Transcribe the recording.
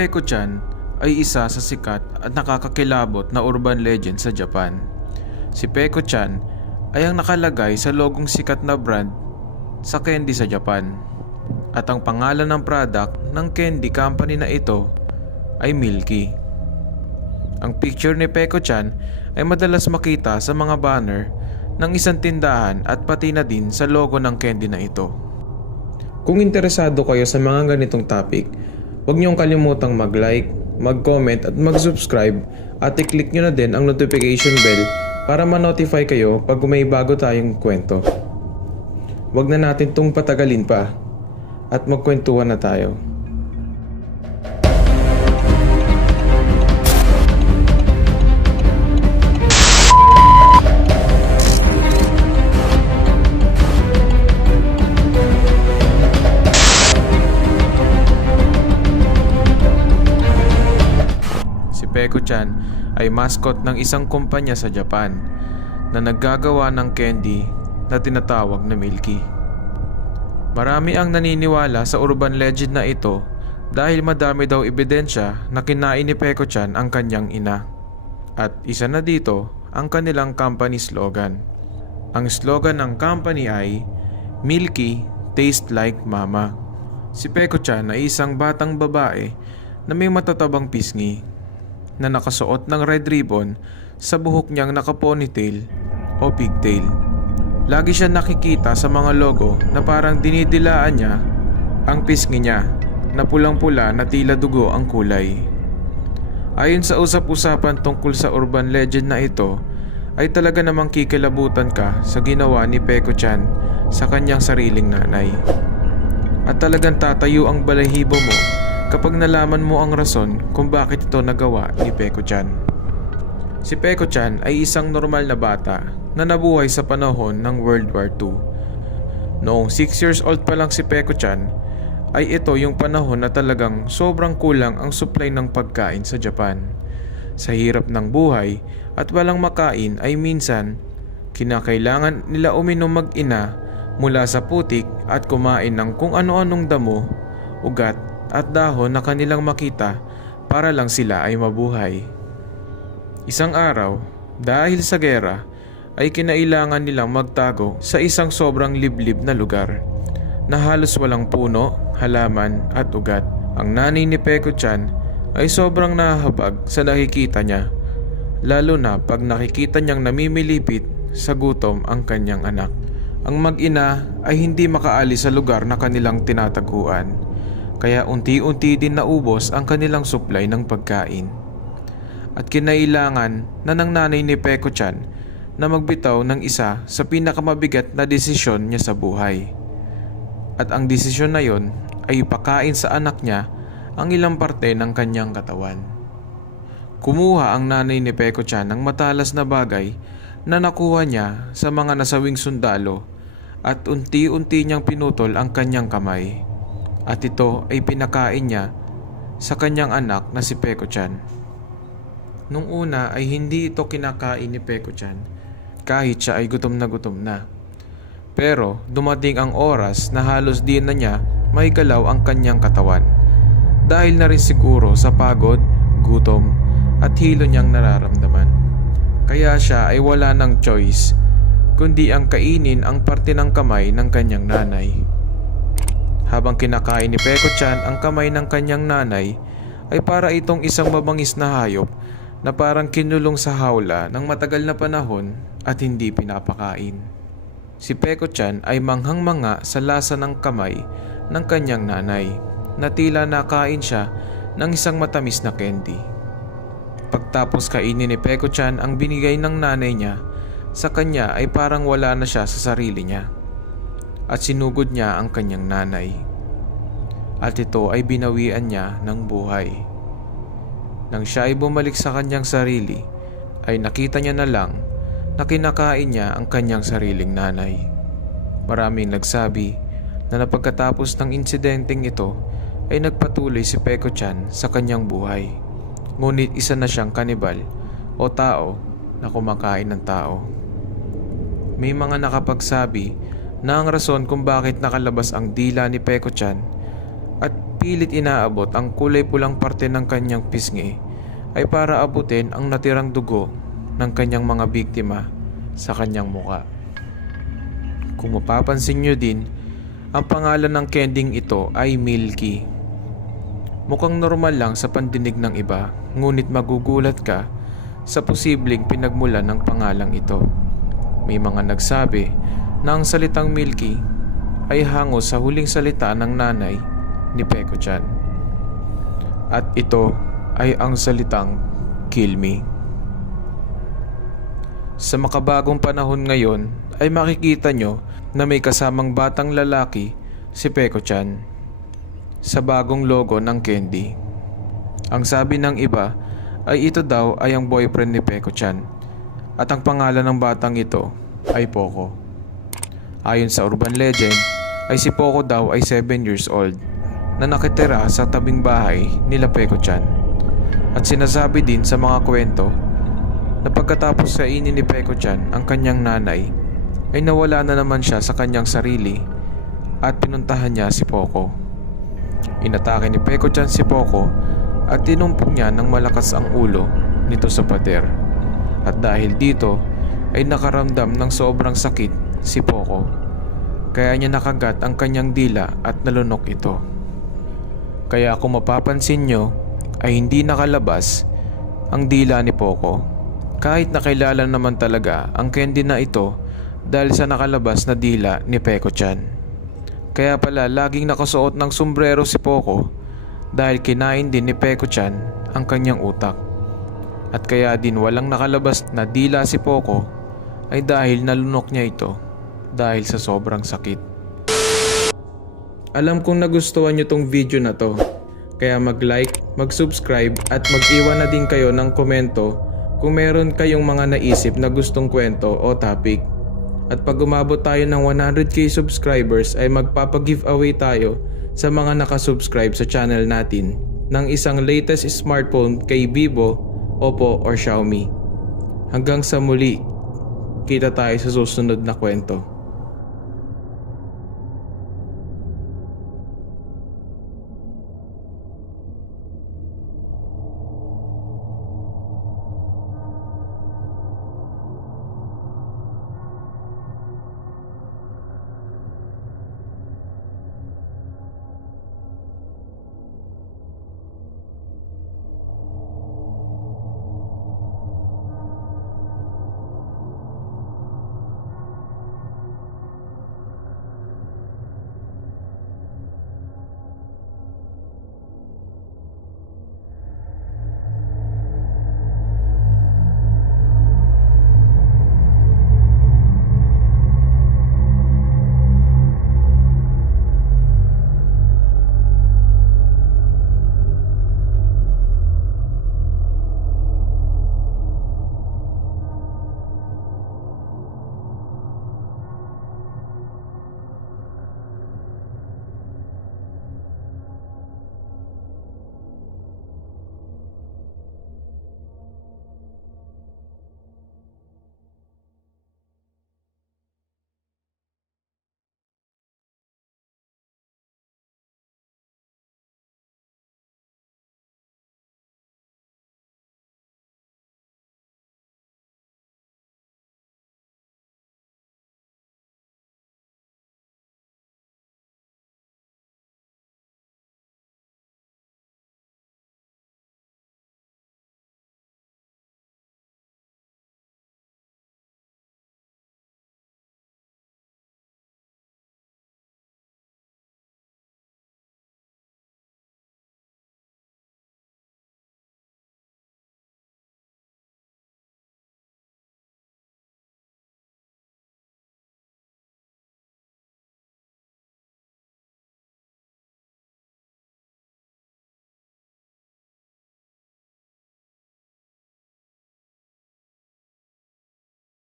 Peko-chan ay isa sa sikat at nakakakilabot na urban legend sa Japan. Si Peko-chan ay ang nakalagay sa logong sikat na brand sa candy sa Japan. At ang pangalan ng product ng candy company na ito ay Milky. Ang picture ni Peko-chan ay madalas makita sa mga banner ng isang tindahan at pati na din sa logo ng candy na ito. Kung interesado kayo sa mga ganitong topic, huwag niyong kalimutang mag-like, mag-comment at mag-subscribe at i-click nyo na din ang notification bell para ma-notify kayo pag may bago tayong kwento. Huwag na natin itong patagalin pa at magkwentuhan na tayo. Si Peko-chan ay mascot ng isang kumpanya sa Japan na naggagawa ng candy na tinatawag na Milky. Marami ang naniniwala sa urban legend na ito dahil madami daw ebidensya na kinain ni Peko-chan ang kanyang ina. At isa na dito ang kanilang company slogan. Ang slogan ng company ay Milky Taste Like Mama. Si Peko-chan ay isang batang babae na may matatabang pisngi na nakasuot ng red ribbon sa buhok niyang naka-ponytail o pigtail. Lagi siya nakikita sa mga logo na parang dinidilaan niya ang pisngi niya na pulang-pula na tila dugo ang kulay. Ayon sa usap-usapan tungkol sa urban legend na ito, ay talaga namang kikilabutan ka sa ginawa ni Peko-chan sa kanyang sariling nanay. At talagang tatayo ang balahibo mo kapag nalaman mo ang rason kung bakit ito nagawa ni Peko-chan. Si Peko-chan ay isang normal na bata na nabuhay sa panahon ng World War II. Noong 6 years old pa lang si Peko-chan, ay ito yung panahon na talagang sobrang kulang ang supply ng pagkain sa Japan. Sa hirap ng buhay at walang makain ay minsan, kinakailangan nila uminom mag-ina mula sa putik at kumain ng kung ano-anong damo, ugat at dahon na kanilang makita para lang sila ay mabuhay. Isang araw, dahil sa gera, ay kinailangan nilang magtago sa isang sobrang liblib na lugar na halos walang puno, halaman at ugat. Ang nanay ni Peko-chan ay sobrang nahahabag sa nakikita niya, lalo na pag nakikita niyang namimilipit sa gutom ang kanyang anak. Ang mag-ina ay hindi makaalis sa lugar na kanilang tinataguan, kaya unti-unti din naubos ang kanilang supply ng pagkain. At kinailangan na ng nanay ni Peko-chan na magbitaw ng isa sa pinakamabigat na desisyon niya sa buhay. At ang desisyon na yon ay ipakain sa anak niya ang ilang parte ng kanyang katawan. Kumuha ang nanay ni Peko-chan ng matalas na bagay na nakuha niya sa mga nasawing sundalo at unti-unti niyang pinutol ang kanyang kamay. At ito ay pinakain niya sa kanyang anak na si Peko-chan. Nung una ay hindi ito kinakain ni Peko-chan kahit siya ay gutom na. Pero dumating ang oras na halos di na niya may galaw ang kanyang katawan dahil na rin siguro sa pagod, gutom at hilo niyang nararamdaman. Kaya siya ay wala ng choice kundi ang kainin ang parte ng kamay ng kanyang nanay. Habang kinakain ni Peko-chan ang kamay ng kanyang nanay ay para itong isang mabangis na hayop na parang kinulong sa hawla ng matagal na panahon at hindi pinapakain. Si Peko-chan ay manghang-manga sa lasa ng kamay ng kanyang nanay na tila nakain siya ng isang matamis na candy. Pagtapos kainin ni Peko-chan ang binigay ng nanay niya, sa kanya ay parang wala na siya sa sarili niya at sinugod niya ang kanyang nanay. At ito ay binawian niya ng buhay. Nang siya ay bumalik sa kanyang sarili, ay nakita niya na lang na kinakain niya ang kanyang sariling nanay. Maraming nagsabi na pagkatapos ng insidenteng ito ay nagpatuloy si Peko-chan sa kanyang buhay. Ngunit isa na siyang kanibal o tao na kumakain ng tao. May mga nakapagsabi na ang rason kung bakit nakalabas ang dila ni Peko-chan at pilit inaabot ang kulay pulang parte ng kanyang pisngi ay para abutin ang natirang dugo ng kanyang mga biktima sa kanyang muka. Kung mapapansin nyo din, ang pangalan ng kending ito ay Milky. Mukhang normal lang sa pandinig ng iba, ngunit magugulat ka sa posibleng pinagmulan ng pangalang ito. May mga nagsabi na ang salitang Milky ay hango sa huling salita ng nanay ni Peko-chan. At ito ay ang salitang "Kill me". Sa makabagong panahon ngayon ay makikita nyo na may kasamang batang lalaki si Peko-chan sa bagong logo ng candy. Ang sabi ng iba ay ito daw ay ang boyfriend ni Peko-chan at ang pangalan ng batang ito ay Poco. Ayon sa urban legend ay si Poco daw ay 7 years old na nakitira sa tabing bahay nila Peko-chan. At sinasabi din sa mga kwento na pagkatapos kainin ni Peko-chan ang kanyang nanay ay nawala na naman siya sa kanyang sarili at pinuntahan niya si Poco. Inatake ni Peko-chan si Poco at tinumpok niya ng malakas ang ulo nito sa pader. At dahil dito ay nakaramdam ng sobrang sakit si Poco, kaya niya nakagat ang kanyang dila at nalunok ito. Kaya kung mapapansin nyo ay hindi nakalabas ang dila ni Poco, kahit nakilala naman talaga ang candy na ito dahil sa nakalabas na dila ni Peko-chan. Kaya pala laging nakasuot ng sombrero si Poco dahil kinain din ni Peko-chan ang kanyang utak. At kaya din walang nakalabas na dila si Poco ay dahil nalunok niya ito dahil sa sobrang sakit. Alam kong nagustuhan nyo tong video na to, kaya mag-like, mag-subscribe at mag-iwan na din kayo ng komento kung meron kayong mga naisip na gustong kwento o topic. At pag umabot tayo ng 100k subscribers ay magpapag-giveaway tayo sa mga nakasubscribe sa channel natin ng isang latest smartphone kay Vivo, Oppo or Xiaomi. Hanggang sa muli, kita tayo sa susunod na kwento.